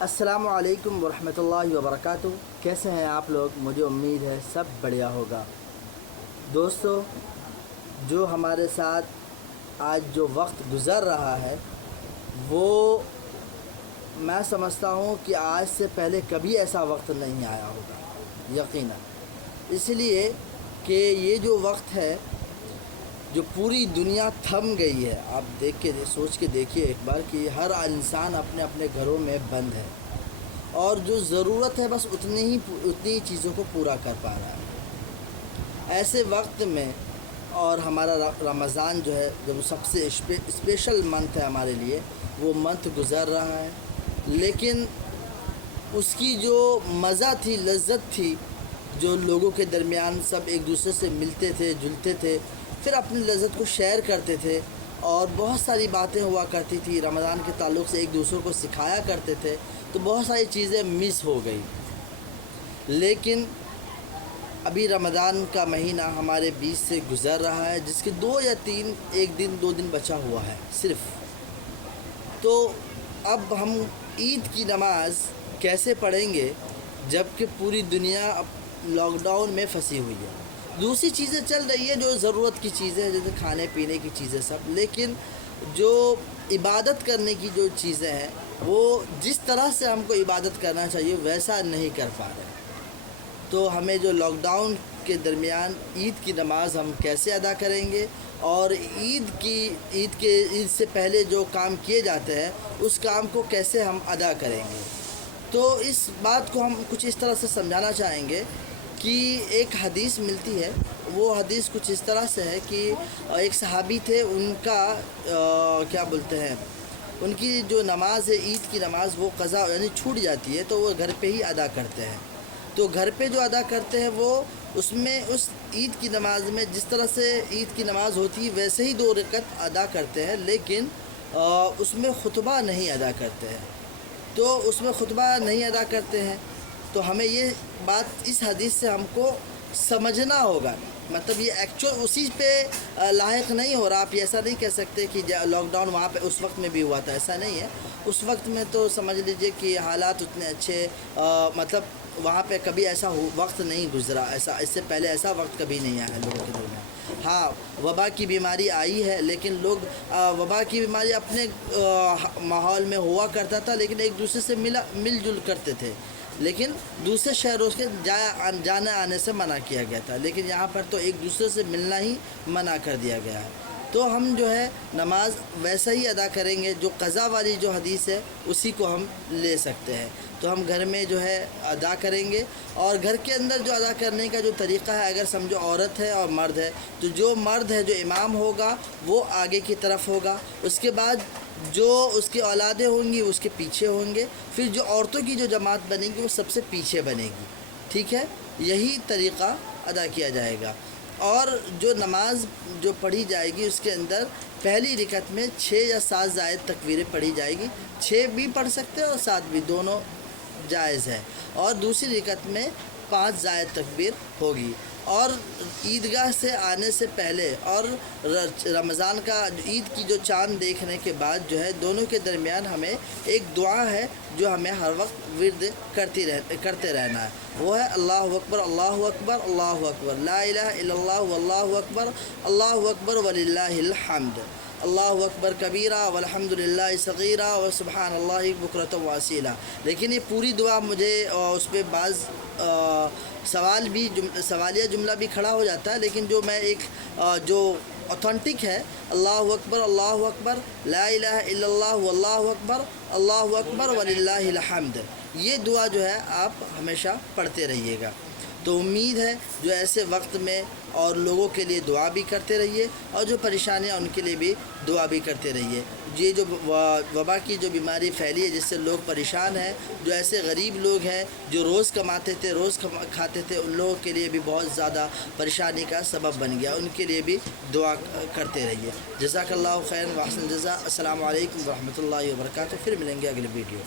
السلام علیکم ورحمۃ اللہ وبرکاتہ۔ کیسے ہیں آپ لوگ؟ مجھے امید ہے سب بڑھیا ہوگا۔ دوستو، جو ہمارے ساتھ آج جو وقت گزر رہا ہے وہ میں سمجھتا ہوں کہ آج سے پہلے کبھی ایسا وقت نہیں آیا ہوگا، یقیناً۔ اس لیے کہ یہ جو وقت ہے، جو پوری دنیا تھم گئی ہے، آپ دیکھ کے سوچ کے دیکھیے ایک بار کہ ہر انسان اپنے اپنے گھروں میں بند ہے اور جو ضرورت ہے بس اتنی چیزوں کو پورا کر پا رہا ہے۔ ایسے وقت میں اور ہمارا رمضان جو ہے، جو سب سے اسپیشل منتھ ہے ہمارے لیے، وہ منتھ گزر رہا ہے، لیکن اس کی جو مزہ تھی، لذت تھی، جو لوگوں کے درمیان سب ایک دوسرے سے ملتے تھے، جلتے تھے، پھر اپنی لذت کو شیئر کرتے تھے اور بہت ساری باتیں ہوا کرتی تھی، رمضان کے تعلق سے ایک دوسرے کو سکھایا کرتے تھے، تو بہت ساری چیزیں مس ہو گئی۔ لیکن ابھی رمضان کا مہینہ ہمارے بیچ سے گزر رہا ہے، جس کے 2 یا 3 ایک دن 2 دن بچا ہوا ہے صرف۔ تو اب ہم عید کی نماز کیسے پڑھیں گے جب کہ پوری دنیا اب لاک ڈاؤن میں پھنسی ہوئی ہے؟ دوسری چیزیں چل رہی ہیں جو ضرورت کی چیزیں ہیں، جیسے کھانے پینے کی چیزیں سب، لیکن جو عبادت کرنے کی جو چیزیں ہیں وہ جس طرح سے ہم کو عبادت کرنا چاہیے ویسا نہیں کر پا رہے۔ تو ہمیں جو لاک ڈاؤن کے درمیان عید کی نماز ہم کیسے ادا کریں گے، اور عید سے پہلے جو کام کیے جاتے ہیں اس کام کو کیسے ہم ادا کریں گے، تو اس بات کو ہم کچھ اس طرح سے سمجھانا چاہیں گے کہ ایک حدیث ملتی ہے۔ وہ حدیث کچھ اس طرح سے ہے کہ ایک صحابی تھے، ان کا کیا بولتے ہیں، ان کی جو نماز ہے عید کی نماز، وہ قضا یعنی چھوٹ جاتی ہے، تو وہ گھر پہ ہی ادا کرتے ہیں۔ تو گھر پہ جو ادا کرتے ہیں وہ اس عید کی نماز میں جس طرح سے عید کی نماز ہوتی ہے ویسے ہی 2 رکعت ادا کرتے ہیں، لیکن اس میں خطبہ نہیں ادا کرتے ہیں۔ تو اس میں خطبہ نہیں ادا کرتے ہیں، تو ہمیں یہ بات اس حدیث سے ہم کو سمجھنا ہوگا، مطلب یہ ایکچوئل اسی پہ لاحق نہیں ہو رہا۔ آپ ایسا نہیں کہہ سکتے کہ لاک ڈاؤن وہاں پہ اس وقت میں بھی ہوا تھا، ایسا نہیں ہے۔ اس وقت میں تو سمجھ لیجئے کہ حالات اتنے اچھے، مطلب وہاں پہ کبھی ایسا وقت نہیں گزرا، اس سے پہلے ایسا وقت کبھی نہیں آیا لوگوں کے درمیان۔ ہاں، وبا کی بیماری آئی ہے، لیکن لوگ وبا کی بیماری اپنے ماحول میں ہوا کرتا تھا، لیکن ایک دوسرے سے مل جل کرتے تھے، لیکن دوسرے شہروں کے جانے آنے سے منع کیا گیا تھا، لیکن یہاں پر تو ایک دوسرے سے ملنا ہی منع کر دیا گیا ہے۔ تو ہم جو ہے نماز ویسا ہی ادا کریں گے، جو قضا والی جو حدیث ہے اسی کو ہم لے سکتے ہیں۔ تو ہم گھر میں جو ہے ادا کریں گے، اور گھر کے اندر جو ادا کرنے کا جو طریقہ ہے، اگر سمجھو عورت ہے اور مرد ہے، تو جو مرد ہے جو امام ہوگا وہ آگے کی طرف ہوگا، اس کے بعد جو اس کی اولادیں ہوں گی اس کے پیچھے ہوں گے، پھر جو عورتوں کی جو جماعت بنے گی وہ سب سے پیچھے بنے گی، ٹھیک ہے؟ یہی طریقہ ادا کیا جائے گا۔ اور جو نماز جو پڑھی جائے گی اس کے اندر پہلی رکعت میں 6 یا 7 زائد تکبیریں پڑھی جائے گی، 6 بھی پڑھ سکتے ہیں اور 7 بھی، دونوں جائز ہے۔ اور دوسری رکعت میں 5 زائد تکبیر ہوگی۔ اور عیدگاہ سے آنے سے پہلے اور رمضان کا عید کی جو چاند دیکھنے کے بعد جو ہے، دونوں کے درمیان ہمیں ایک دعا ہے جو ہمیں ہر وقت ورد کرتے رہنا ہے، وہ ہے اللہ اکبر اللہ اکبر اللہ اکبر لا الہ الا اللہ واللہ اکبر اللہ اکبر وللہ الحمد، اللہ اکبر کبیرہ والحمد للہ صغیرہ وسبحان اللہ بکرۃ واصیلہ۔ لیکن یہ پوری دعا مجھے اس پہ بعض سوالیہ جملہ بھی کھڑا ہو جاتا ہے، لیکن جو میں جو اوتھینٹک ہے، اللہ اکبر لا الہ الا اللہ واللہ اکبر اللہ اکبر وللہ الحمد، یہ دعا جو ہے آپ ہمیشہ پڑھتے رہیے گا۔ تو امید ہے جو ایسے وقت میں اور لوگوں کے لیے دعا بھی کرتے رہیے، اور جو پریشانیاں ان کے لیے بھی دعا بھی کرتے رہیے۔ یہ جو وبا کی جو بیماری پھیلی ہے جس سے لوگ پریشان ہیں، جو ایسے غریب لوگ ہیں جو روز کماتے تھے، روز کھاتے تھے، ان لوگوں کے لیے بھی بہت زیادہ پریشانی کا سبب بن گیا، ان کے لیے بھی دعا کرتے رہیے۔ جزاک اللہ خیر و احسن جزا۔ السلام علیکم ورحمۃ اللہ وبرکاتہ۔ پھر ملیں گے اگلی ویڈیو۔